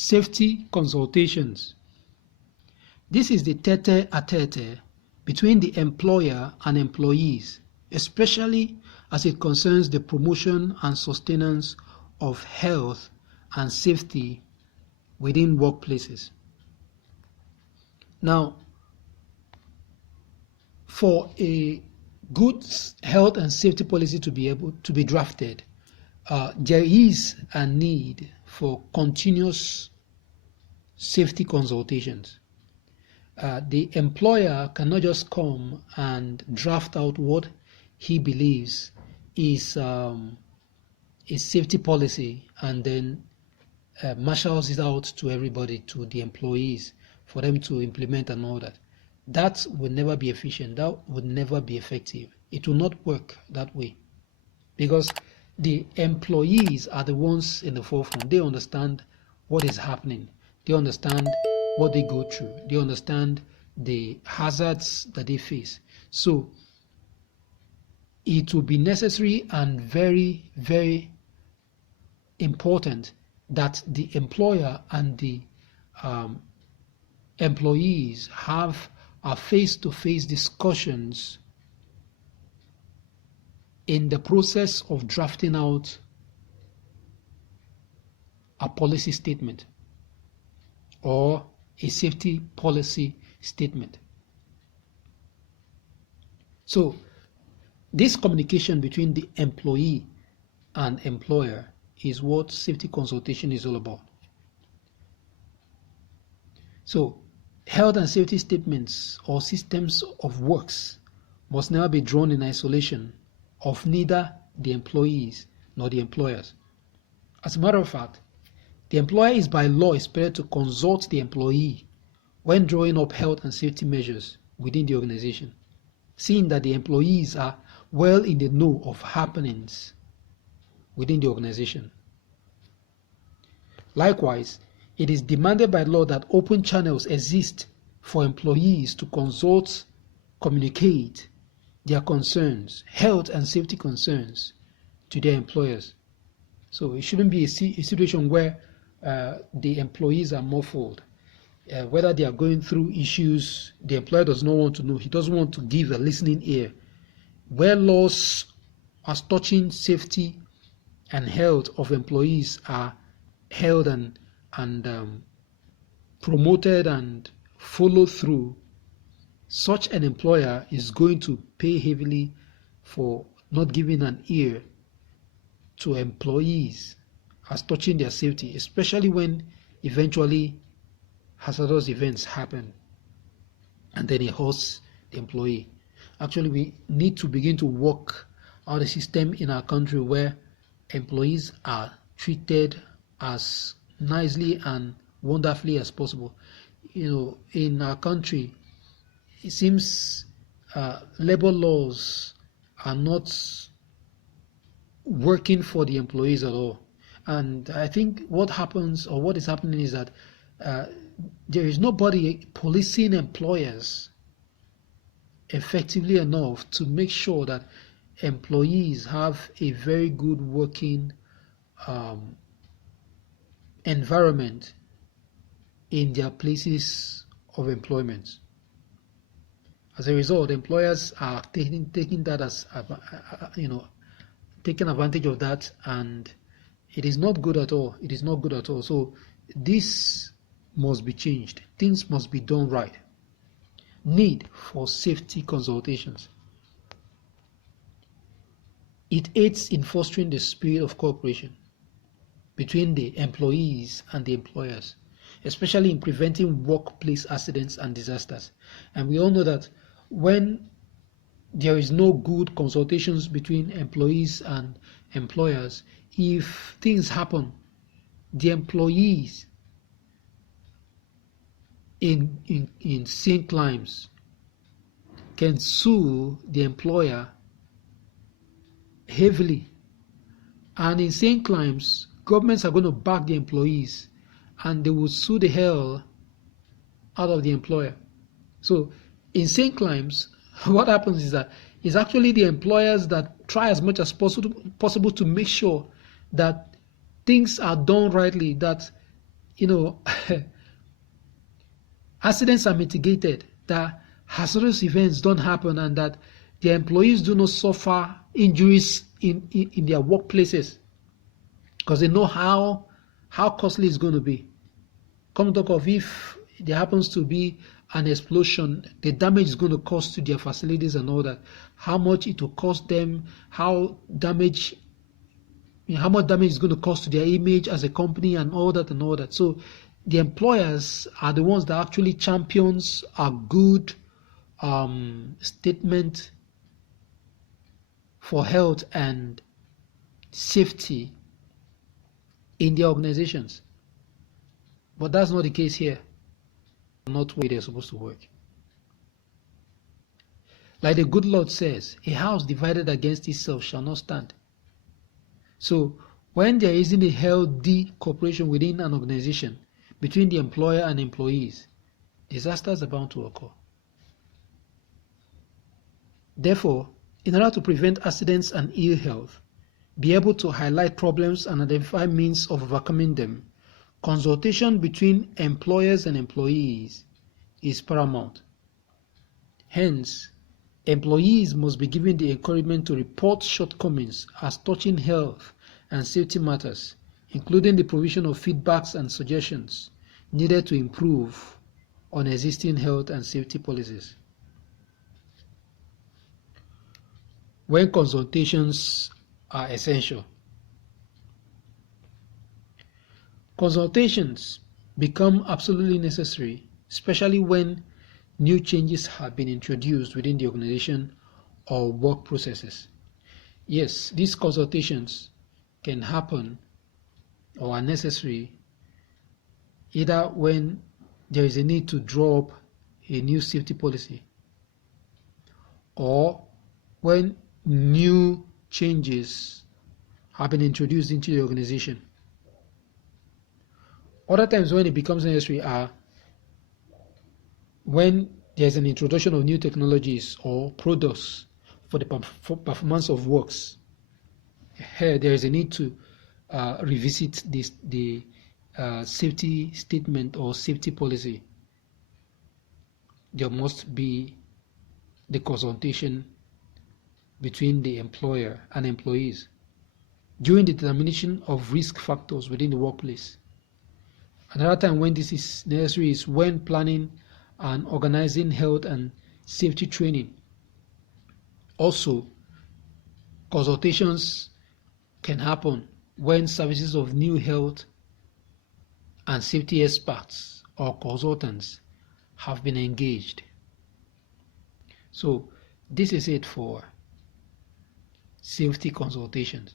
Safety consultations. This is the tete-a-tete between the employer and employees, especially as it concerns the promotion and sustenance of health and safety within workplaces. Now, for a good health and safety policy to be able to be drafted, there is a need for continuous safety consultations. The employer cannot just come and draft out what he believes is a safety policy and then marshals it out to everybody, to the employees, for them to implement and all that. That would never be efficient. That would never be effective. It will not work that way, because the employees are the ones in the forefront. They understand what is happening. They understand what they go through. They understand the hazards that they face. So it will be necessary and very, very important that the employer and the employees have a face-to-face discussions in the process of drafting out a policy statement or a safety policy statement. So this communication between the employee and employer is what safety consultation is all about. So health and safety statements or systems of works must never be drawn in isolation of neither the employees nor the employers. As a matter of fact, the employer is by law expected to consult the employee when drawing up health and safety measures within the organization, seeing that the employees are well in the know of happenings within the organization. Likewise, it is demanded by law that open channels exist for employees to consult, communicate their concerns, health and safety concerns, to their employers. So it shouldn't be a situation where the employees are muffled. Whether they are going through issues, the employer does not want to know. He doesn't want to give a listening ear. Where laws as touching safety and health of employees are held and promoted and followed through, such an employer is going to pay heavily for not giving an ear to employees as touching their safety, especially when eventually hazardous events happen and then it hurts the employee. Actually, we need to begin to work out a system in our country where employees are treated as nicely and wonderfully as possible. In our country, it seems labor laws are not working for the employees at all. And I think what happens, or what is happening, is that there is nobody policing employers effectively enough to make sure that employees have a very good working environment in their places of employment. As a result, employers are taking that as taking advantage of that, and it is not good at all. It is not good at all. So this must be changed. Things must be done right. Need for safety consultations. It aids in fostering the spirit of cooperation between the employees and the employers, especially in preventing workplace accidents and disasters. And we all know that when there is no good consultations between employees and employers, if things happen, the employees in same claims can sue the employer heavily, and in same claims, governments are going to back the employees and they will sue the hell out of the employer. So in same claims, what happens is that it's actually the employers that try as much as possible to make sure that things are done rightly, that accidents are mitigated, that hazardous events don't happen, and that the employees do not suffer injuries in their workplaces, because they know how costly it's going to be. Come to talk of, if there happens to be an explosion, the damage is going to cost to their facilities and all that, how much it will cost them, how much damage is going to cost to their image as a company, and all that. So the employers are the ones that actually champions a good statement for health and safety in their organizations. But that's not the case here. Not where they're supposed to work. Like the good Lord says, a house divided against itself shall not stand. So when there isn't a healthy cooperation within an organization between the employer and employees, disasters are bound to occur. Therefore, in order to prevent accidents and ill health, be able to highlight problems and identify means of overcoming them, consultation between employers and employees is paramount. Hence, employees must be given the encouragement to report shortcomings as touching health and safety matters, including the provision of feedbacks and suggestions needed to improve on existing health and safety policies. When consultations are essential. Consultations become absolutely necessary, especially when new changes have been introduced within the organization or work processes. Yes, these consultations can happen or are necessary either when there is a need to draw up a new safety policy, or when new changes have been introduced into the organization. Other times when it becomes necessary are when there's an introduction of new technologies or products for the performance of works. Here there is a need to revisit the safety statement or safety policy. There must be the consultation between the employer and employees during the determination of risk factors within the workplace. Another time when this is necessary is when planning and organizing health and safety training. Also, consultations can happen when services of new health and safety experts or consultants have been engaged. So this is it for safety consultations.